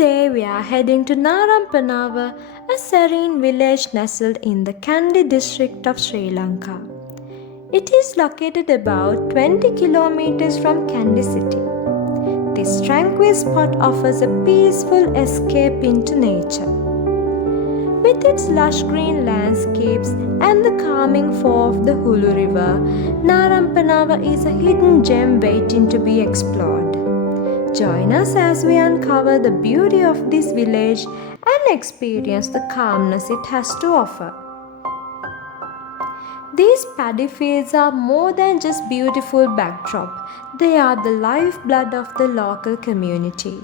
Today we are heading to Narampanawa, a serene village nestled in the Kandy district of Sri Lanka. It is located about 20 kilometers from Kandy city. This tranquil spot offers a peaceful escape into nature. With its lush green landscapes and the calming flow of the Hulu River, Narampanawa is a hidden gem waiting to be explored. Join us as we uncover the beauty of this village and experience the calmness it has to offer. These paddy fields are more than just beautiful backdrop, they are the lifeblood of the local community.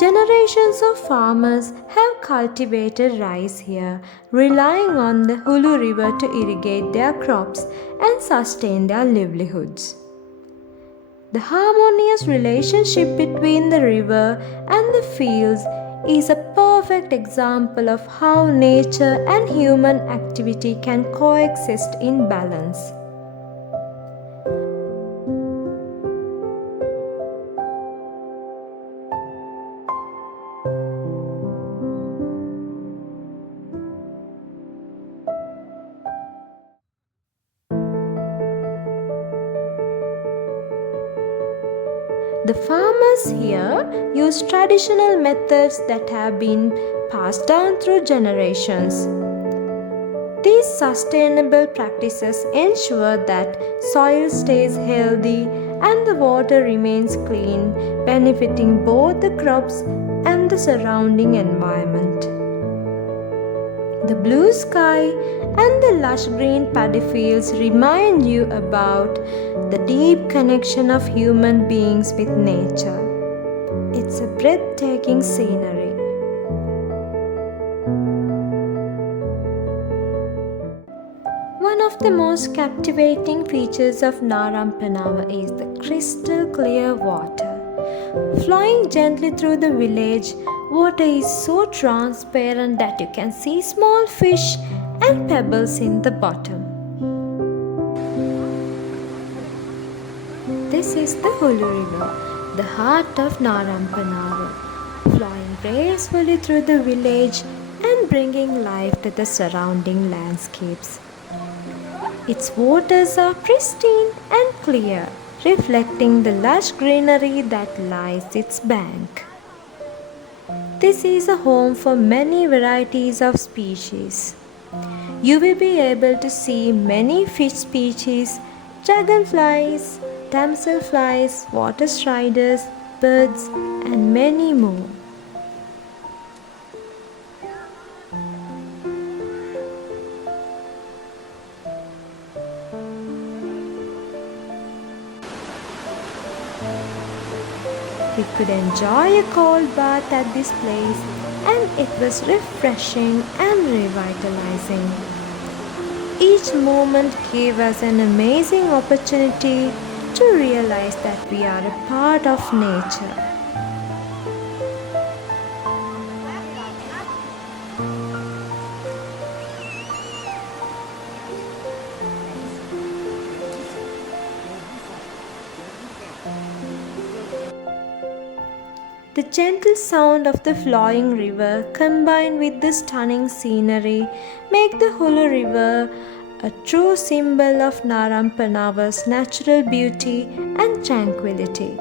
Generations of farmers have cultivated rice here, relying on the Hulu River to irrigate their crops and sustain their livelihoods. The harmonious relationship between the river and the fields is a perfect example of how nature and human activity can coexist in balance. The farmers here use traditional methods that have been passed down through generations. These sustainable practices ensure that soil stays healthy and the water remains clean, benefiting both the crops and the surrounding environment. The blue sky and the lush green paddy fields remind you about the deep connection of human beings with nature. It's a breathtaking scenery. One of the most captivating features of Narampanawa is the crystal clear water. Flowing gently through the village, water is so transparent that you can see small fish and pebbles in the bottom. This is the Hulu River, the heart of Narampanawa, flowing gracefully through the village and bringing life to the surrounding landscapes. Its waters are pristine and clear, reflecting the lush greenery that lies its bank. This is a home for many varieties of species. You will be able to see many fish species, dragonflies, damselflies, water striders, birds, and many more. We could enjoy a cold bath at this place, and it was refreshing and revitalizing. Each moment gave us an amazing opportunity to realize that we are a part of nature. The gentle sound of the flowing river combined with the stunning scenery make the Hulu River a true symbol of Narampanawa's natural beauty and tranquility.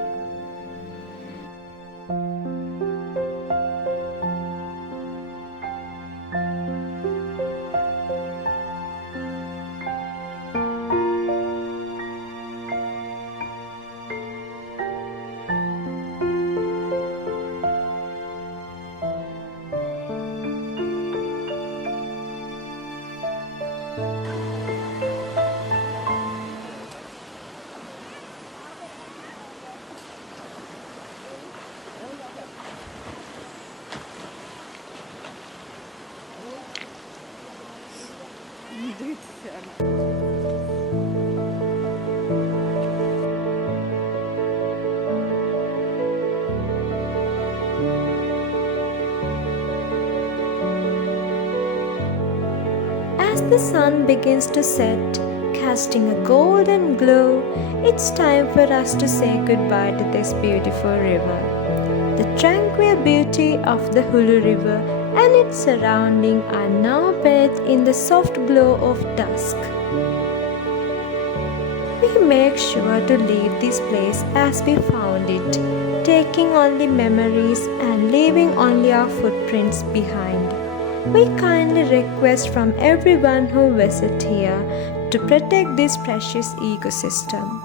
As the sun begins to set, casting a golden glow, it's time for us to say goodbye to this beautiful river. The tranquil beauty of the Hulu River and its surroundings are now bathed in the soft glow of dusk. We make sure to leave this place as we found it, taking only memories and leaving only our footprints behind. We kindly request from everyone who visits here to protect this precious ecosystem.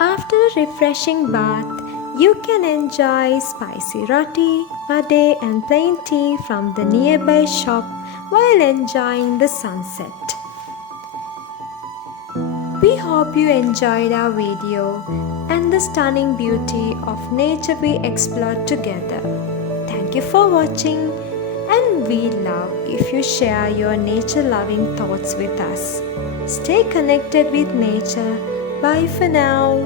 After a refreshing bath, you can enjoy spicy roti, vade and plain tea from the nearby shop while enjoying the sunset. We hope you enjoyed our video and the stunning beauty of nature we explored together. Thank you for watching, and we love if you share your nature-loving thoughts with us. Stay connected with nature. Bye for now.